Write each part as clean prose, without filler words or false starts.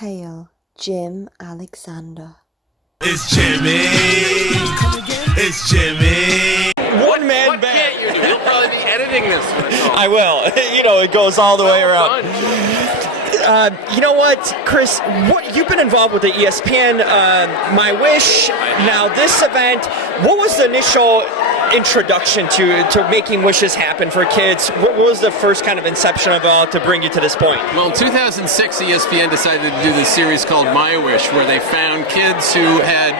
Hail, Jim Alexander. It's Jimmy. It's Jimmy. One man what band. Can't you do? You'll probably be editing this when it's all. I will. It goes all the way around. You know what, Chris? You've been involved with the ESPN My Wish. Now this event. What was the initial introduction to making wishes happen for kids? What was the first kind of inception of it all to bring you to this point? Well, in 2006, ESPN decided to do this series called My Wish, where they found kids who had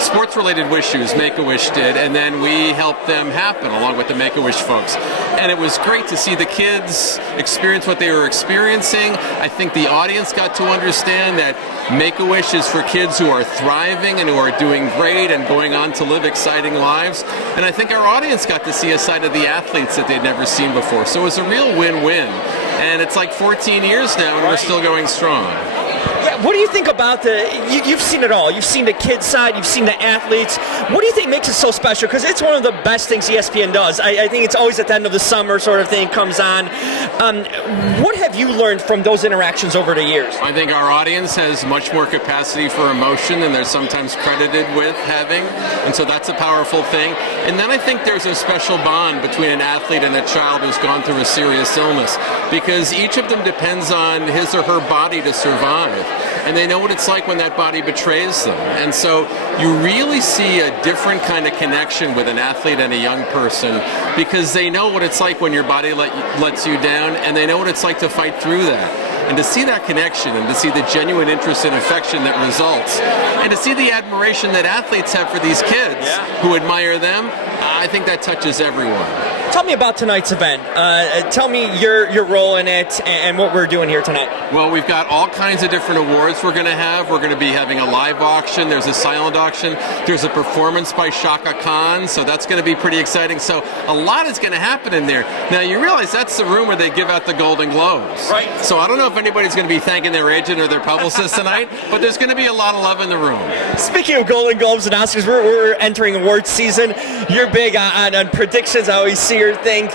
sports-related wishes, Make-A-Wish did, and then we helped them happen along with the Make-A-Wish folks. And it was great to see the kids experience what they were experiencing. I think the audience got to understand that Make-A-Wish is for kids who are thriving and who are doing great and going on to live exciting lives. And I think our audience got to see a side of the athletes that they'd never seen before. So it was a real win-win. And it's like 14 years now and we're still going strong. Yeah, what do you think about you've seen it all. You've seen the kids side, you've seen the athletes. What do you think makes it so special? Because it's one of the best things ESPN does. I think it's always at the end of the summer sort of thing comes on. What have you learned from those interactions over the years? I think our audience has much more capacity for emotion than they're sometimes credited with having. And so that's a powerful thing. And then I think there's a special bond between an athlete and a child who's gone through a serious illness. Because each of them depends on his or her body to survive. And they know what it's like when that body betrays them. And so you really see a different kind of connection with an athlete and a young person because they know what it's like when your body lets you down, and they know what it's like to fight through that. And to see that connection and to see the genuine interest and affection that results, and to see the admiration that athletes have for these kids who admire them, I think that touches everyone. Tell me about tonight's event. Tell me your role in it and what we're doing here tonight. Well, we've got all kinds of different awards we're going to have. We're going to be having a live auction. There's a silent auction. There's a performance by Shaka Khan, so that's going to be pretty exciting. So a lot is going to happen in there. Now, you realize that's the room where they give out the Golden Globes. Right. So I don't know if anybody's going to be thanking their agent or their publicist tonight, but there's going to be a lot of love in the room. Speaking of Golden Globes and Oscars, we're entering awards season. You're big on predictions. I always see your thing.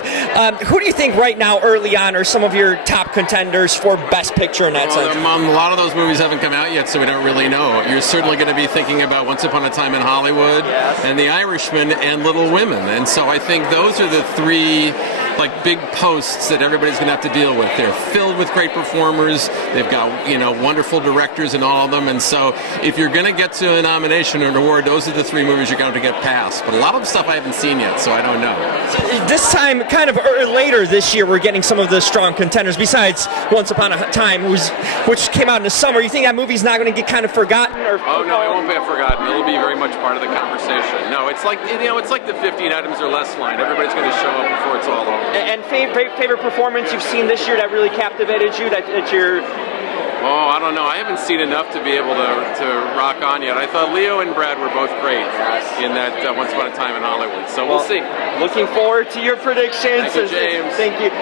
Who do you think right now, early on, are some of your top contenders for Best Picture in that sense? A lot of those movies haven't come out yet, so we don't really know. You're certainly going to be thinking about Once Upon a Time in Hollywood and The Irishman and Little Women. And so I think those are the three big posts that everybody's going to have to deal with. They're filled with great performers. They've got wonderful directors in all of them. And so if you're going to get to a nomination or an award, those are the three movies you're going to get past. But a lot of stuff I haven't seen yet, so I don't know. This time, kind of later this year, we're getting some of the strong contenders. Besides Once Upon a Time, which came out in the summer, you think that movie's not going to get kind of forgotten? Oh no, it won't get forgotten. It'll be very much part of the conversation. No, it's like it's like the 15 items or less line. Everybody's going to show up before it's all over. And favorite performance you've seen this year that really captivated you? That you're. Oh, I don't know. I haven't seen enough to be able to rock on yet. I thought Leo and Brad were both great in that Once Upon a Time in Hollywood. So we'll see. Looking forward to your predictions. Thank you, James. Thank you.